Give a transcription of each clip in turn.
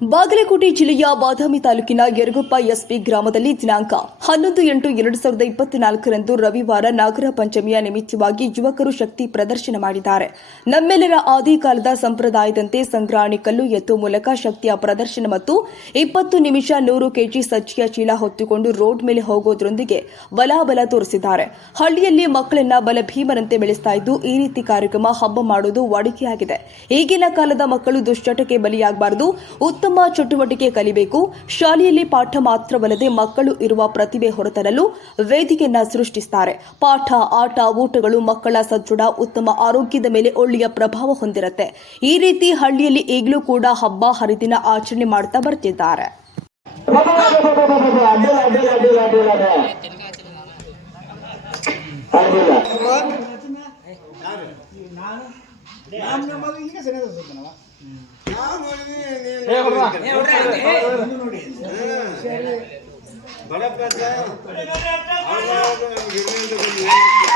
ಬಾಗಲಕೋಟೆ ಜಿಲ್ಲೆಯ ಬಾದಾಮಿ ತಾಲೂಕಿನ ಯರಗುಪ್ಪ ಎಸ್ಪಿ ಗ್ರಾಮದಲ್ಲಿ ದಿನಾಂಕ 11/8/2024ರಂದು ರವಿವಾರ ನಾಗರ ಪಂಚಮಿಯ ನಿಮಿತ್ತವಾಗಿ ಯುವಕರು ಶಕ್ತಿ ಪ್ರದರ್ಶನ ಮಾಡಿದ್ದಾರೆ. ನಮ್ಮೆಲ್ಲರ ಆದಿಕಾಲದ ಸಂಪ್ರದಾಯದಂತೆ ಸಂಗ್ರಾಣಿ ಕಲ್ಲು ಎತ್ತುವ ಮೂಲಕ ಶಕ್ತಿಯ ಪ್ರದರ್ಶನ ಮತ್ತು 20 ನಿಮಿಷ 100 ಕೆಜಿ ಸಜ್ಜಿಯ ಚೀಲ ಹೊತ್ತುಕೊಂಡು ರೋಡ್ ಮೇಲೆ ಹೋಗೋದ್ರೊಂದಿಗೆ ಬಲಾಬಲ ತೋರಿಸಿದ್ದಾರೆ. ಹಳ್ಳಿಯಲ್ಲಿ ಮಕ್ಕಳನ್ನ ಬಲಭೀಮನಂತೆ ಬೆಳೆಸ್ತಾ ಇದ್ದು ಈ ರೀತಿ ಕಾರ್ಯಕ್ರಮ ಹಬ್ಬ ಮಾಡುವುದು ವಾಡಿಕೆಯಾಗಿದೆ. ಈಗಿನ ಕಾಲದ ಮಕ್ಕಳು ದುಶ್ಚಟಕ್ಕೆ ಬಲಿಯಾಗಬಾರದು, ಉತ್ತಮ ಚಟುವಟಿಕೆ ಕಲಿಬೇಕು. ಶಾಲೆಯಲ್ಲಿ ಪಾಠ ಮಾತ್ರವಲ್ಲದೆ ಮಕ್ಕಳು ಇರುವ ಪ್ರತಿಭೆ ಹೊರತರಲು ವೇದಿಕೆಯನ್ನ ಸೃಷ್ಟಿಸುತ್ತಾರೆ. ಪಾಠ, ಆಟ, ಊಟಗಳು ಮಕ್ಕಳ ಸದೃಢ, ಉತ್ತಮ ಆರೋಗ್ಯದ ಮೇಲೆ ಒಳ್ಳೆಯ ಪ್ರಭಾವ ಹೊಂದಿರುತ್ತೆ. ಈ ರೀತಿ ಹಳ್ಳಿಯಲ್ಲಿ ಈಗಲೂ ಕೂಡ ಹಬ್ಬ ಹರಿದಿನ ಆಚರಣೆ ಮಾಡ್ತಾ ಬರ್ತಿದ್ದಾರೆ.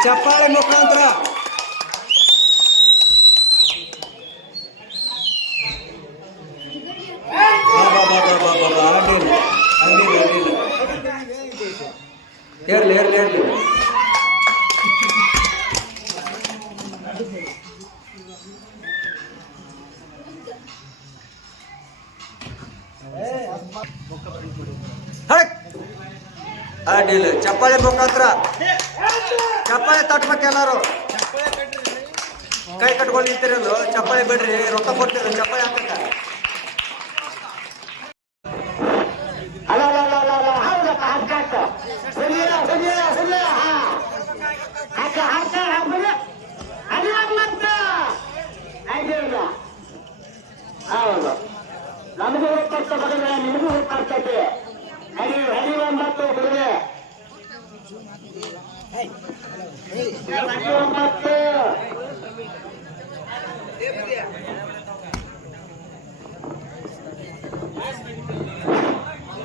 ಚಪ್ಪಾಳೆ ಮುಖಾಂತರ ಹೇರ್ಲಿ ಅಡ್ಡಿಲ್ಲ. ಚಪ್ಪಾಳೆ ಮುಖಾಂತರ ಚಪ್ಪಾಳೆ ತಟ್ಬೇಕು. ಎಲ್ಲಾರು ಕೈ ಕಟ್ಕೊಂಡು ನಿಂತಿರಲು ಚಪ್ಪಾಳೆ ಬಿಡ್ರಿ, ರೊಕ್ಕ ಕೊಡ್ತೀರಿ. ಚಪ್ಪಾಳೆ ಹಾಕಕ್ಕ ಹೌದು. ನಮಗೂ ಹೋಗ್ತಾ ಬಗಲೇ, ನಿಮಗೂ ಹೋಗ್ತೈತಿ. ಹಡಿ ಒಂಬತ್ತು ಹುಡುಗ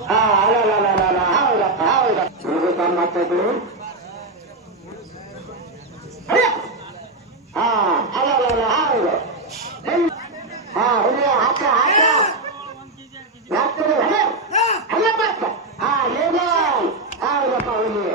9 ಹೌದಪ್ಪ ಹೌದು ಮಾಡ್ತಾಯಿದ್ರು. ಹೌದು ಹುಡುಗ ಹಾಕ ಹೌದಪ್ಪ ಹುಡುಗ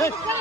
Hey!